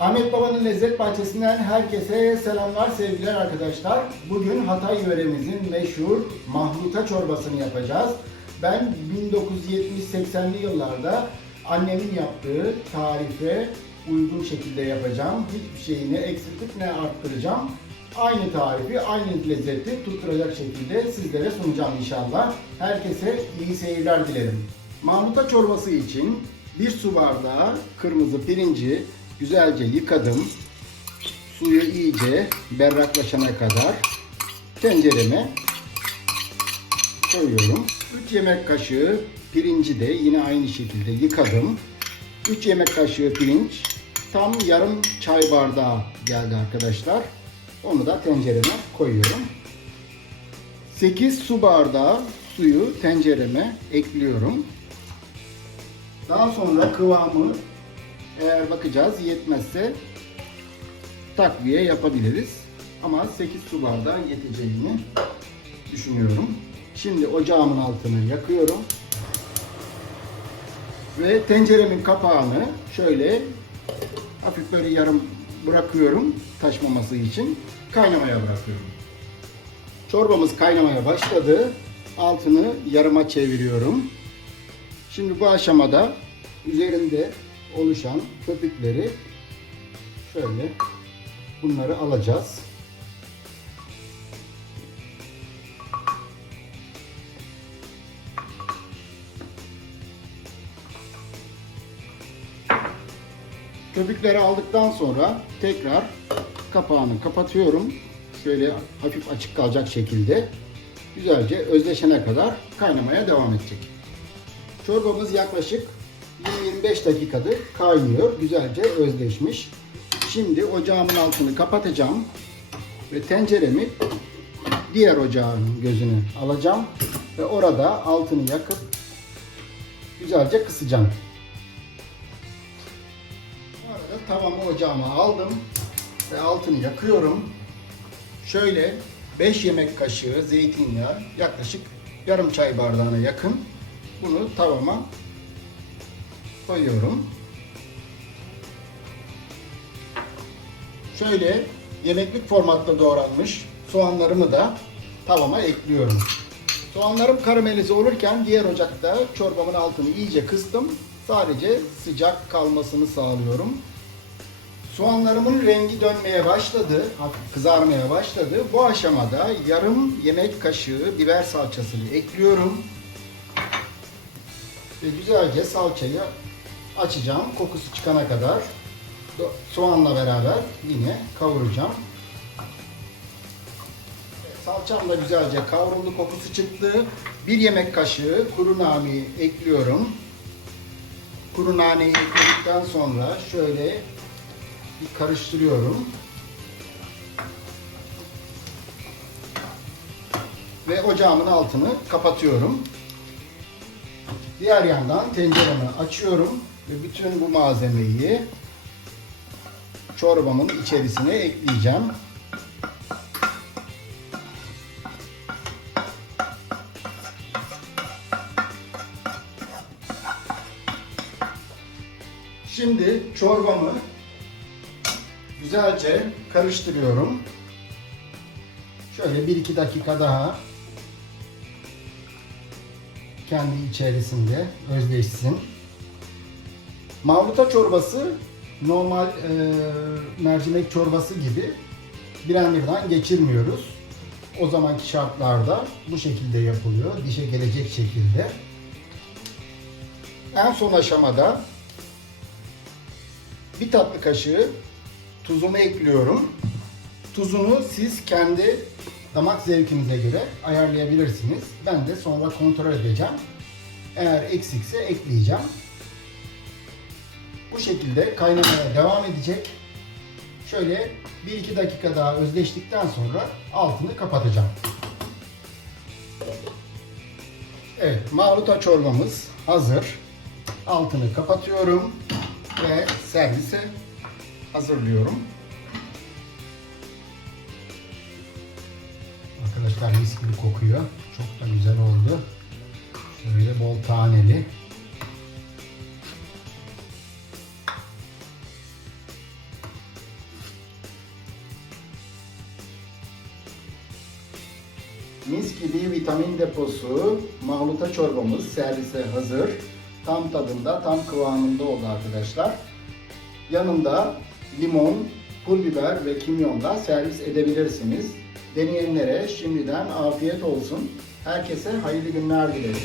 Ahmet Baba'nın Lezzet Bahçesi'nden herkese selamlar, sevgiler arkadaşlar. Bugün Hatay yöremizin meşhur mahmuta çorbasını yapacağız. Ben 1970-80'li yıllarda annemin yaptığı tarife uygun şekilde yapacağım. Hiçbir şeyi ne eksiltip ne arttıracağım. Aynı tarifi, aynı lezzeti tutturacak şekilde sizlere sunacağım inşallah. Herkese iyi seyirler dilerim. Mahmuta çorbası için bir su bardağı kırmızı pirinci güzelce yıkadım. Suyu iyice berraklaşana kadar tencereme koyuyorum. 3 yemek kaşığı pirinci de yine aynı şekilde yıkadım. 3 yemek kaşığı pirinç tam yarım çay bardağı geldi arkadaşlar. Onu da tencereme koyuyorum. 8 su bardağı suyu tencereme ekliyorum. Daha sonra kıvamı eğer bakacağız yetmezse takviye yapabiliriz. Ama 8 su bardağı yeteceğini düşünüyorum. Şimdi ocağımın altını yakıyorum. Ve tenceremin kapağını şöyle hafif böyle yarım bırakıyorum taşmaması için kaynamaya bırakıyorum. Çorbamız kaynamaya başladı. Altını yarıma çeviriyorum. Şimdi bu aşamada üzerinde oluşan köpükleri şöyle bunları alacağız. Köpükleri aldıktan sonra tekrar kapağını kapatıyorum. Şöyle hafif açık kalacak şekilde güzelce özleşene kadar kaynamaya devam edecek. Çorbamız yaklaşık 20-25 dakikadır kaynıyor. Güzelce özleşmiş. Şimdi ocağımın altını kapatacağım. Ve tenceremi diğer ocağın gözünü alacağım. Ve orada altını yakıp güzelce kısacağım. Bu arada tavamı ocağıma aldım. Ve altını yakıyorum. Şöyle 5 yemek kaşığı zeytinyağı yaklaşık yarım çay bardağına yakın bunu tavama koyuyorum. Şöyle yemeklik formatta doğranmış soğanlarımı da tavama ekliyorum. Soğanlarım karamelize olurken diğer ocakta çorbamın altını iyice kıstım. Sadece sıcak kalmasını sağlıyorum. Soğanlarımın rengi dönmeye başladı, kızarmaya başladı. Bu aşamada yarım yemek kaşığı biber salçasını ekliyorum. Ve güzelce salçayı açacağım kokusu çıkana kadar. Soğanla beraber yine kavuracağım. Salçam da güzelce kavruldu, kokusu çıktı. Bir yemek kaşığı kuru nane ekliyorum. Kuru naneyi ekledikten sonra şöyle bir karıştırıyorum. Ve ocağımın altını kapatıyorum. Diğer yandan tenceremi açıyorum ve bütün bu malzemeyi çorbamın içerisine ekleyeceğim. Şimdi çorbamı güzelce karıştırıyorum. Şöyle 1-2 dakika daha kendi içerisinde özleşsin. Mavruta çorbası normal e, mercimek çorbası gibi blenderdan geçirmiyoruz. O zamanki şartlarda bu şekilde yapılıyor. Dişe gelecek şekilde. En son aşamada bir tatlı kaşığı tuzumu ekliyorum. Tuzunu siz kendi damak zevkinize göre ayarlayabilirsiniz. Ben de sonra kontrol edeceğim. Eğer eksikse ekleyeceğim. Bu şekilde kaynamaya devam edecek. Şöyle 1-2 dakika daha özleştikten sonra altını kapatacağım. Evet, mahluta çorbamız hazır. Altını kapatıyorum ve servise hazırlıyorum. Arkadaşlar mis gibi kokuyor. Çok da güzel oldu. Şöyle bol taneli. Mis gibi vitamin deposu mahluta çorbamız servise hazır. Tam tadında, tam kıvamında oldu arkadaşlar. Yanında limon, pul biber ve kimyonla servis edebilirsiniz. Deneyenlere şimdiden afiyet olsun. Herkese hayırlı günler dilerim.